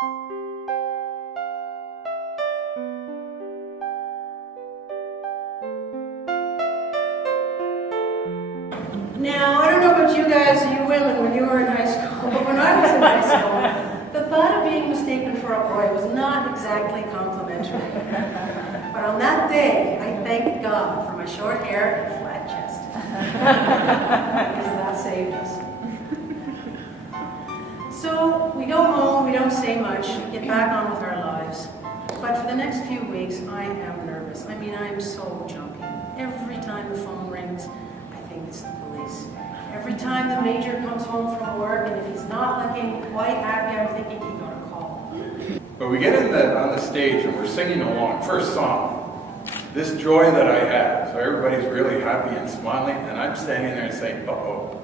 Now, I don't know about you guys or you women when you were in high school, but when I was in high school, the thought of being mistaken for a boy was not exactly complimentary. But on that day, I thanked God for my short hair and flat chest. Because that saved us. So, we go home, we don't say much, we get back on with our lives. But for the next few weeks, I am nervous. I mean, I am so jumpy. Every time the phone rings, I think it's the police. Every time the major comes home from work, and if he's not looking quite happy, I'm thinking he got a call. But we get on the stage and we're singing along, first song, this joy that I have. So everybody's really happy and smiling, and I'm standing there and saying, uh-oh,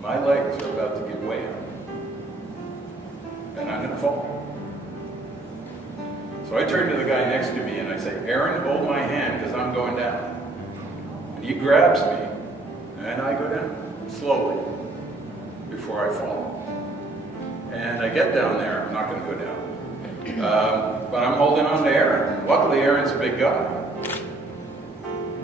my legs are about to give way up. And I'm going to fall. So I turn to the guy next to me and I say, Aaron, hold my hand because I'm going down. And he grabs me and I go down slowly before I fall. And I get down there, I'm not going to go down. But I'm holding on to Aaron. Luckily, Aaron's a big guy.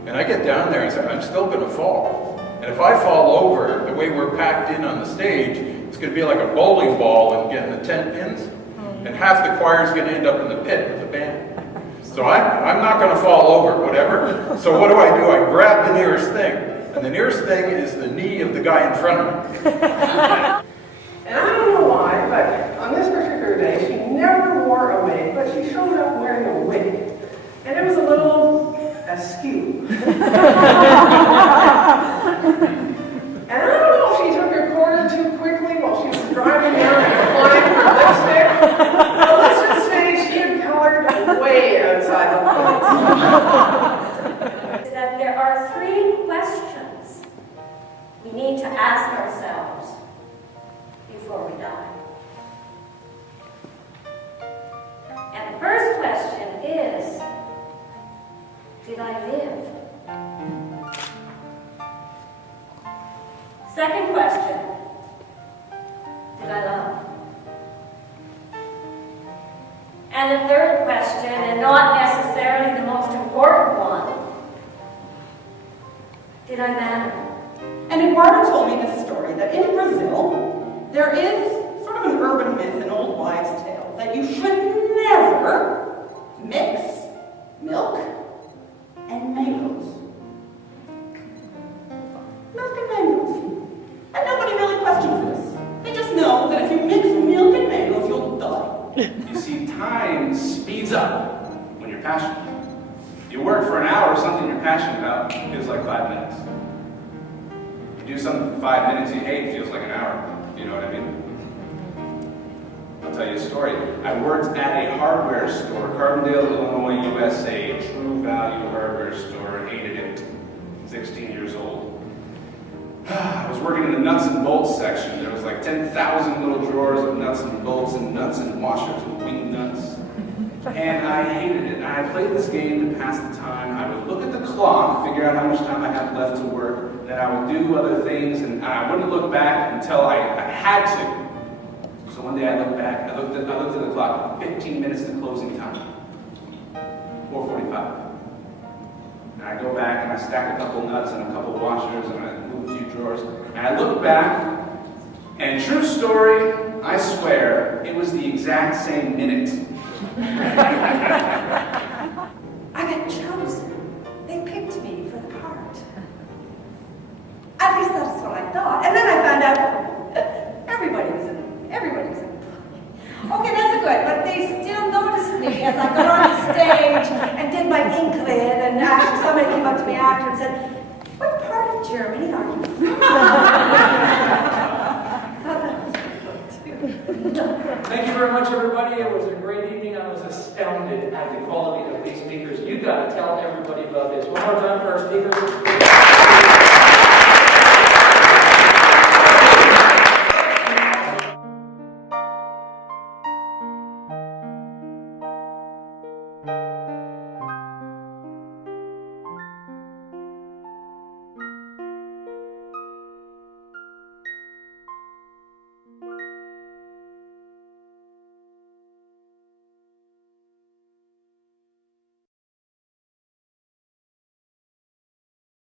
And I get down there and say, I'm still going to fall. And if I fall over, the way we're packed in on the stage, it's going to be like a bowling ball and getting the 10 pins. And half the choir's going to end up in the pit with the band. So I'm not going to fall over, whatever. So what do? I grab the nearest thing. And the nearest thing is the knee of the guy in front of me. And I don't know why, but on this particular day, she never wore a wig, but she showed up wearing a wig. And it was a little askew. And I don't know if she took her quarter too quickly while she was driving down and applying her lipstick. But let's just say she had colored way outside the lines. That there are three questions we need to ask ourselves before we die. And the first question is, did I live? Second question, did I love? And the third question, and not necessarily the most important one, did I matter? And Eduardo told me this story, that in Brazil, there is sort of an urban myth, an old wives' tale, that you should never mix milk and mangoes. Milk and mangoes. And nobody really questions this. They just know that if you mix milk and mangoes, you'll die. You see, time speeds up when you're passionate. You work for an hour, something you're passionate about, it feels like 5 minutes. You do something for 5 minutes you hate, it feels like an hour. You know what I mean? I'll tell you a story. I worked at a hardware store, Carbondale, Illinois, USA, True Value hardware store, hated it. 16 years old. I was working in the nuts and bolts section. There was like 10,000 little drawers of nuts and bolts and nuts and washers and wing nuts. And I hated it. And I played this game to pass the time. I would look at the clock, figure out how much time I had left to work, then I would do other things, and I wouldn't look back until I had to. So one day I looked back, I looked at the clock, 15 minutes to closing time. 4:45. And I go back and I stack a couple nuts and a couple washers and I move a few drawers. And I look back, and true story, I swear, it was the exact same minute. I got chosen. They picked me for the part. At least that's what I thought. And then I found out everybody was in it. Okay, that's good, but they still noticed me as I got on the stage and did my ink lid, and actually somebody came up to me after and said, what part of Germany are you from? Thank you very much, everybody. It was a great evening. I was astounded at the quality of these speakers. You got to tell everybody about this. One more time for our speakers.